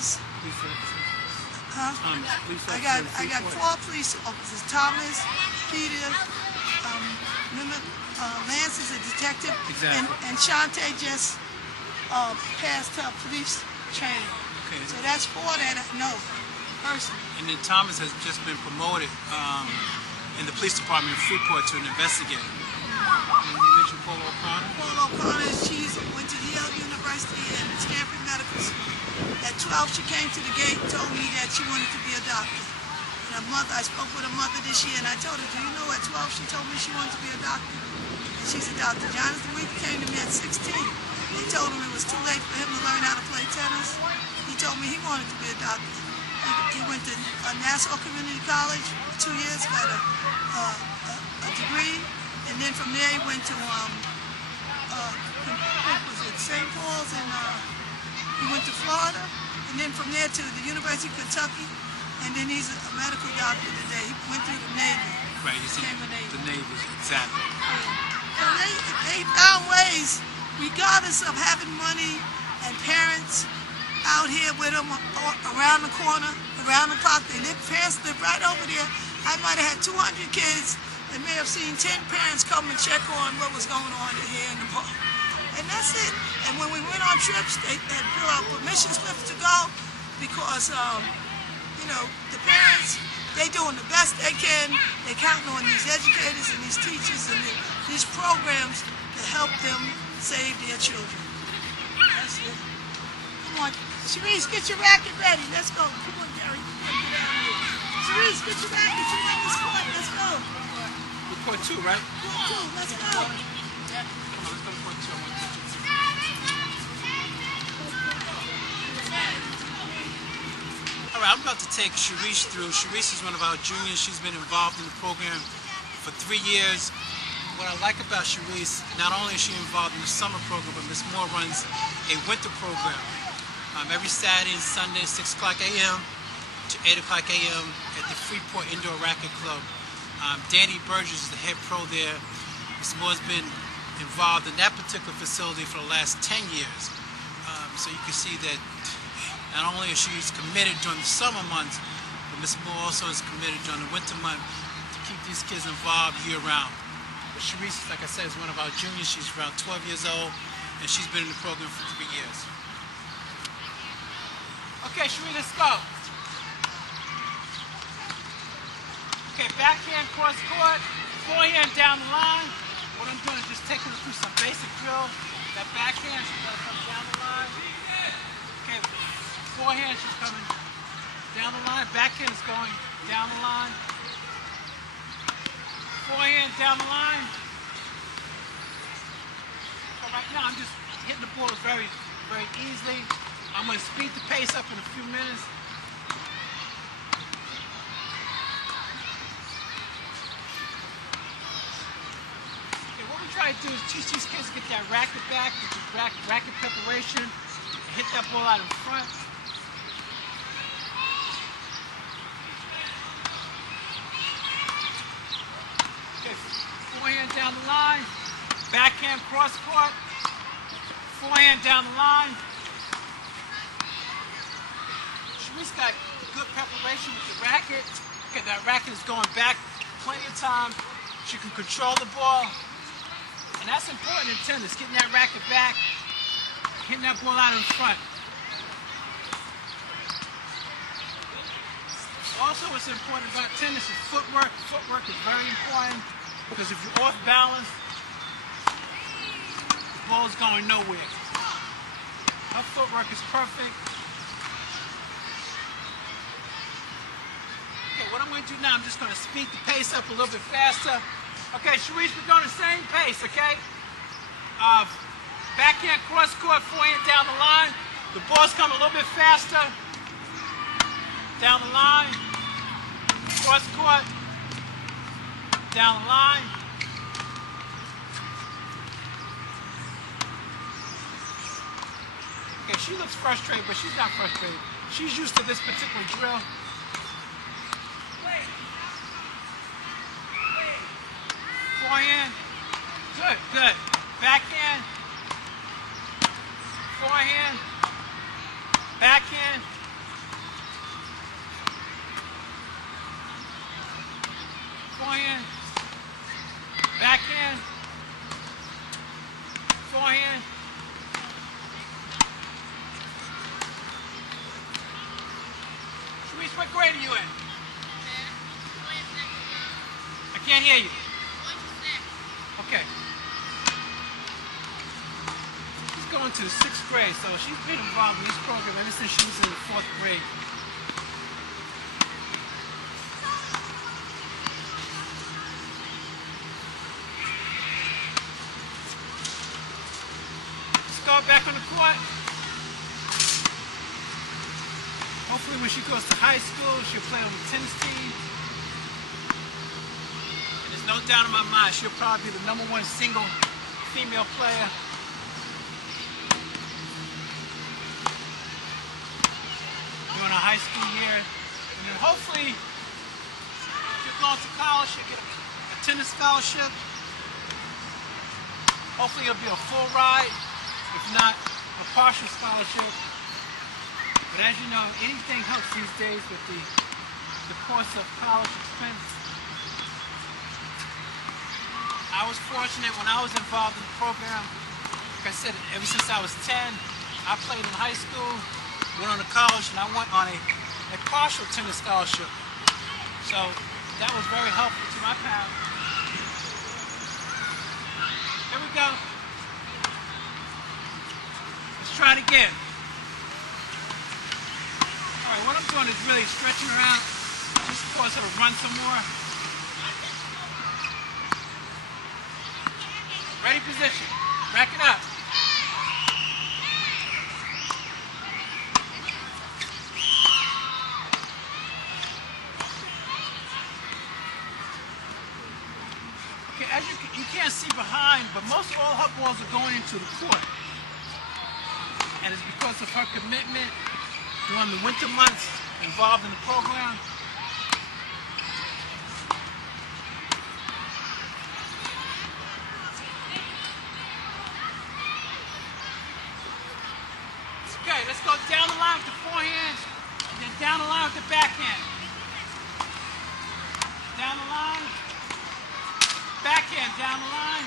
Thomas. Huh? I got 4 police officers. Thomas, Peter, Lance is a detective, and Shante just passed her police training. Okay. So that's 4 that I know personally. And then Thomas has just been promoted in the police department in Freeport to an investigator. And you mentioned Paula O'Connor? Paula O'Connor, she went to Yale University and Stanford Medical School. At 12, she came to the gate and told me that she wanted to be a doctor. And her mother, I spoke with her mother this year, and I told her, do you know at 12 she told me she wanted to be a doctor? And she's a doctor. Jonathan Week came to me at 16. They told him it was too late for him to learn how to play tennis. He told me he wanted to be a doctor. He went to Nassau Community College for 2 years, got a degree, and then from there he went to St. Paul's, and he went to Florida, and then from there to the University of Kentucky, and then he's a medical doctor today. He went through the Navy. Right, you see, the Navy, exactly. Yeah. So they found ways, regardless of having money and parents out here with them around the corner, around the clock. Parents live right over there. I might have had 200 kids. They may have seen 10 parents come and check on what was going on here in the park. And that's it. And when we went on trips, they had fill out permission slips to go because, you know, the parents, they doing the best they can. They counting on these educators and these teachers and these programs to help them save their children. That's it. Come on. Sharice, get your racket ready. Let's go. Come on, Gary. Get out of here. Sharice, get your racket. You're on this court. Let's go. We're court 2, right? Court 2. Let's go. Come on, let's go to court 2. All right, I'm about to take Sharice through. Sharice is one of our juniors. She's been involved in the program for 3 years. What I like about Sharice, not only is she involved in the summer program, but Ms. Moore runs a winter program. Every Saturday and Sunday, 6 o'clock a.m. to 8 o'clock a.m. at the Freeport Indoor Racket Club. Danny Burgess is the head pro there. Ms. Moore's been involved in that particular facility for the last 10 years. So you can see that not only is she committed during the summer months, but Ms. Moore also is committed during the winter month to keep these kids involved year-round. But Sharice, like I said, is one of our juniors. She's around 12 years old, and she's been in the program for 3 years. Okay, Sharice, let's go. Okay, backhand cross court, forehand down the line. What I'm doing is just taking her through some basic drill. That backhand, she's going to come down the line. Okay, forehand, she's coming down the line. Backhand is going down the line. Forehand down the line. So right now, I'm just hitting the balls very, very easily. I'm going to speed the pace up in a few minutes. Okay, what we try to do is teach these kids to get that racket back, get the racket preparation, and hit that ball out in front. Okay, forehand down the line, backhand cross court, forehand down the line. Sharice got good preparation with the racket. Okay, that racket is going back plenty of time. She can control the ball. And that's important in tennis, getting that racket back, hitting that ball out in front. Also, what's important about tennis is footwork. Footwork is very important because if you're off balance, the ball's going nowhere. Her footwork is perfect. What I'm going to do now, I'm just going to speed the pace up a little bit faster. Okay, Sharice, we're going the same pace, okay? Backhand cross court, forehand down the line. The ball's coming a little bit faster. Down the line. Cross court. Down the line. Okay, she looks frustrated, but she's not frustrated. She's used to this particular drill. Forehand. Good, good. Backhand. Forehand. Backhand. forehand, backhand, forehand. Sharice, what grade are you in? I can't hear you. Okay. She's going to the 6th grade, so she's been involved in this program ever since she was in the 4th grade. Let's go back on the court. Hopefully when she goes to high school, she'll play on the tennis team. There's no doubt in my mind she'll probably be the #1 single female player. During her high school year. And then hopefully, if you're going to college, she'll get a tennis scholarship. Hopefully it'll be a full ride, if not a partial scholarship. But as you know, anything helps these days with the cost of college expense. I was fortunate when I was involved in the program. Like I said, ever since I was 10, I played in high school, went on to college, and I went on a partial tennis scholarship. So that was very helpful to my path. Here we go. Let's try it again. All right, what I'm doing is really stretching around, just to cause her to run some more. Ready position. Rack it up. Okay, as you can't see behind, but most all her balls are going into the court. And it's because of her commitment during the winter months involved in the program. Okay, let's go down the line with the forehand, and then down the line with the backhand. Down the line, backhand, down the line.